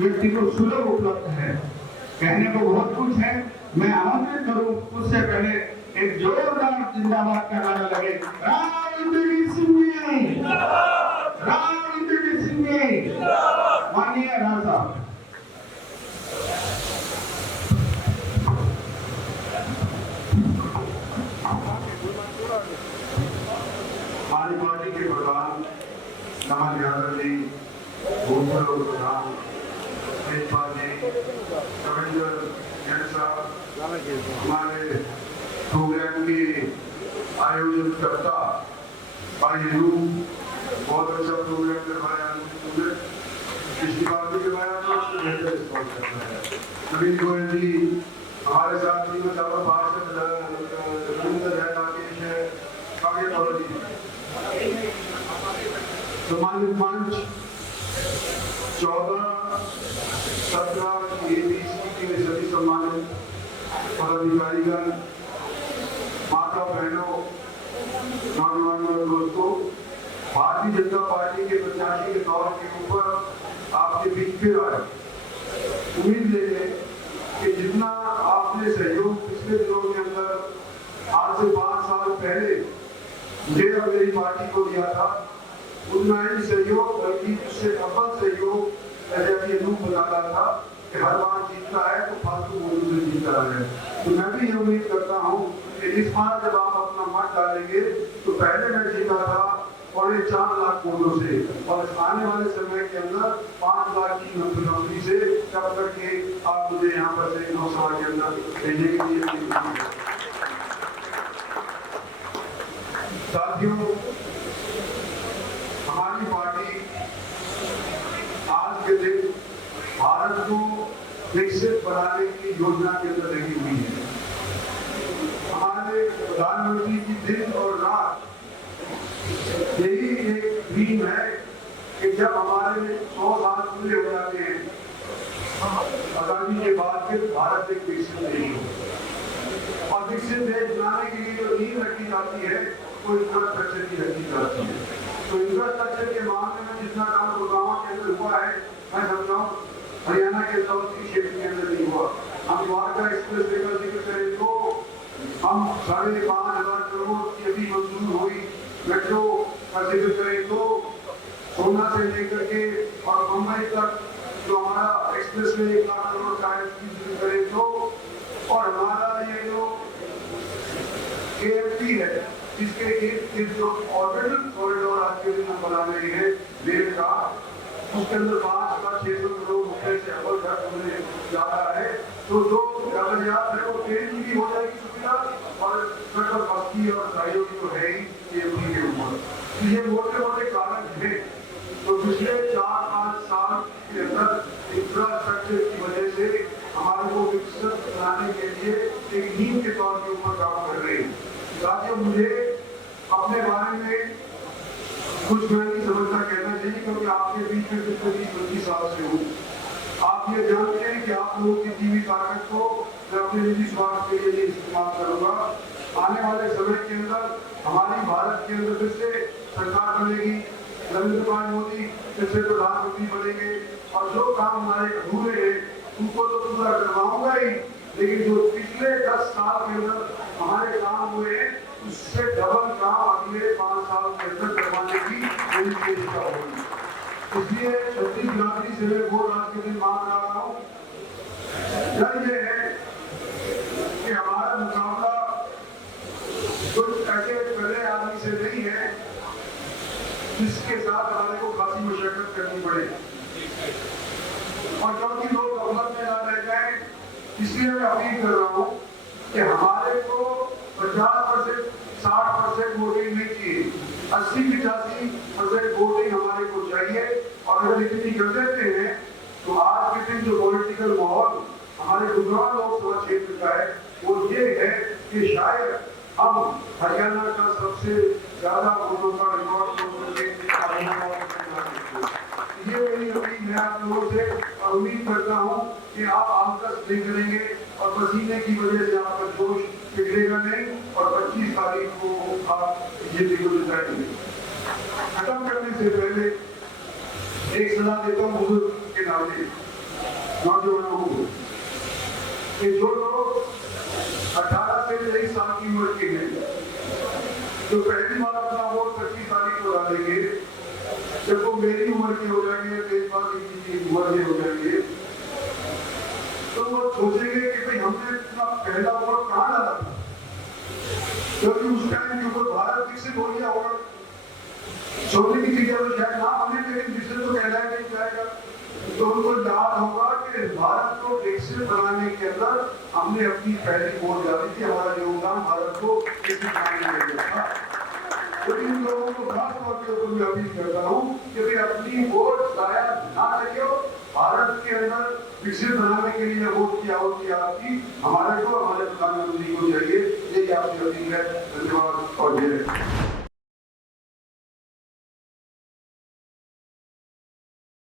व्यक्ति को सुलभ उपलब्ध है। कहने को बहुत कुछ है, मैं आमंत्रित करूं उससे पहले एक जोरदार जिंदाबाद का नारा लगे। राव इंद्रजीत सिंह जी, राव इंद्रजीत सिंह जी, माननीय राव साहब। हमारी पार्टी के प्रधान कमल यादव जी, भूतपूर्व प्रधान तेजपाल जी, रविंद्र जैन साहब, हमारे प्रोग्राम के आयोजन करता भाई बहुत अच्छा प्रोग्राम करवाया। पिछली बार भी करवाया था, उससे बेहतर रिस्पॉन्स करना है। नवीन गोयल जी हमारे साथ ही चारों पार्षद रविंद्र है, राकेश है, काव्य कौर जी, सम्मानित मंच 14-17 ABC के सभी सम्मानित पदाधिकारीगण, माता बहनों, नौजवान दोस्तों, भारतीय जनता पार्टी के प्रत्याशी के तौर के ऊपर आपके बीच फिर आए। उम्मीद है कि जितना आपने सहयोग पिछले दिनों के अंदर आज से 5 साल पहले मुझे और मेरी पार्टी को दिया था, उतना ही सहयोग बल्कि उससे डबल सहयोग जैसे अनूप बता रहा था कि हर बार जीतता है तो फालतू वोटों से जीतता है। तो मैं भी ये उम्मीद करता हूँ कि इस बार जब आप अपना मत डालेंगे तो पहले मैं जीता था 4.5 लाख वोटों से, और आने वाले समय के अंदर 5 लाख की नौकरी से तब तक के आप मुझे यहाँ पर से लोकसभा के अंदर भेजने के लिए। साथियों, हमारी पार्टी आज के दिन भारत को विकसित बनाने की योजना के अंदर लगी हुई है। हमारे प्रधानमंत्री की दिन और रात यही एक ड्रीम है कि जब हमारे 100 साल पूरे हो जाते हैं, आजादी के बाद फिर भारत एक विकसित देश हो। और विकसित देश बनाने के लिए जो नींव रखी जाती है वो इंफ्रास्ट्रक्चर की रखी जाती है। तो इंफ्रास्ट्रक्चर के मामले में जितना काम गुड़गांव के अंदर हुआ है, मैं समझता हूँ हरियाणा के साउथ की क्षेत्र के अंदर नहीं हुआ। हम द्वारका एक्सप्रेस वे का जिक्र करें तो हम 5,500 करोड़ की अभी मंजूर हुई मेट्रो का जिक्र करें तो सोना से लेकर के और मुंबई तक जो हमारा एक्सप्रेस वे 1 लाख करोड़ का है उसकी जिक्र करें तो, और हमारा ये जो KFT है जिसके एक जो ऑर्बिटल कॉरिडोर आज के दिन हम बना रहे हैं रेल का, उसके अंदर 5,600 करोड़ रुपए से अव्वल खर्च होने जा रहा है। तो जो यातायात है वो ट्रेन की भी हो जाएगी सुविधा, और ट्रक बस की और गाड़ियों की तो है ही KFT के ऊपर। तो ये मोटे मोटे कारण है। तो पिछले 4-5 साल के अंदर इंफ्रास्ट्रक्चर की वजह से हमारे को विकसित बनाने के लिए एक नींव के तौर के ऊपर काम कर रहे हैं। साथियों, मुझे अपने बारे में कुछ मैं नहीं समझता कहना चाहिए, क्योंकि आपके बीच में पिछले 20-25 साल से हूँ। आप ये जानते हैं कि आप लोगों की जीवित ताकत को मैं अपने निजी स्वार्थ के लिए इस्तेमाल करूंगा। आने वाले समय के अंदर हमारी भारत के अंदर फिर से सरकार बनेगी, नरेंद्र कुमार मोदी फिर से प्रधानमंत्री बनेंगे, और जो काम हमारे अधूरे हैं उनको तो पूरा करवाऊंगा ही, लेकिन जो पिछले 10 साल के अंदर हमारे काम हुए हैं उससे डबल काम अगले 5 साल के अंदर करवाने की मेरी चेष्टा होगी। इसलिए छत्तीसगढ़ से मैं वो आज के दिन मांग रहा हूँ, ये है कि हमारा मुकाबला कुछ ऐसे पहले आदमी से नहीं है जिसके साथ हमारे को खासी मशक्कत करनी पड़े, और क्योंकि लोग गफलत में ना रह जाए इसलिए मैं अपील कर रहा हूँ कि हमारे को 50%, 60% वोटिंग नहीं चाहिए, 80-85% वोटिंग हमारे को चाहिए। और अगर इतनी कर देते हैं तो आज के दिन जो पॉलिटिकल माहौल हमारे गुजरात लोकसभा क्षेत्र का है वो ये है कि शायद हम हरियाणा का सबसे ज्यादा वोटों का रिकॉर्ड तोड़ करके ये मेरी अपील है आप लोगों से, और उम्मीद करता हूँ कि आप आमकस नहीं करेंगे और पसीने की वजह से आपका जोश पिघलेगा नहीं, और 25 तारीख को आप ये को जिताएंगे। खत्म करने से पहले एक सलाह देता हूँ बुजुर्ग के नाते। नौजवानों को कि जो लोग 18 से 23 साल की उम्र के हैं, जो पहली बार अपना वोट 25 तारीख को डालेंगे, जब वो मेरी उम्र के हो जाएंगे, 23 साल की उम्र के हो जाएंगे, तो वो सोचेंगे कि भाई हमने अपना पहला वोट कहाँ डाला था, क्योंकि उस टाइम के ऊपर भारत विकसित हो गया होगा। सोने की चीजें तो शायद ना बने, लेकिन विकसित तो कहलाया नहीं जाएगा। तो उनको याद होगा कि भारत को विकसित बनाने के अंदर हमने अपनी पहली वोट डाली थी, हमारा योगदान भारत को विकसित बनाने में दिया था। तो इन लोगों को खास तौर पे मैं अपील करता हूँ कि भाई अपनी वोट जाया ना करियो, भारत के अंदर विकसित बनाने के लिए वोट की आहुति आपकी हमारे को, हमारे प्रधानमंत्री को चाहिए। यही आपकी अपील है। धन्यवाद और जय।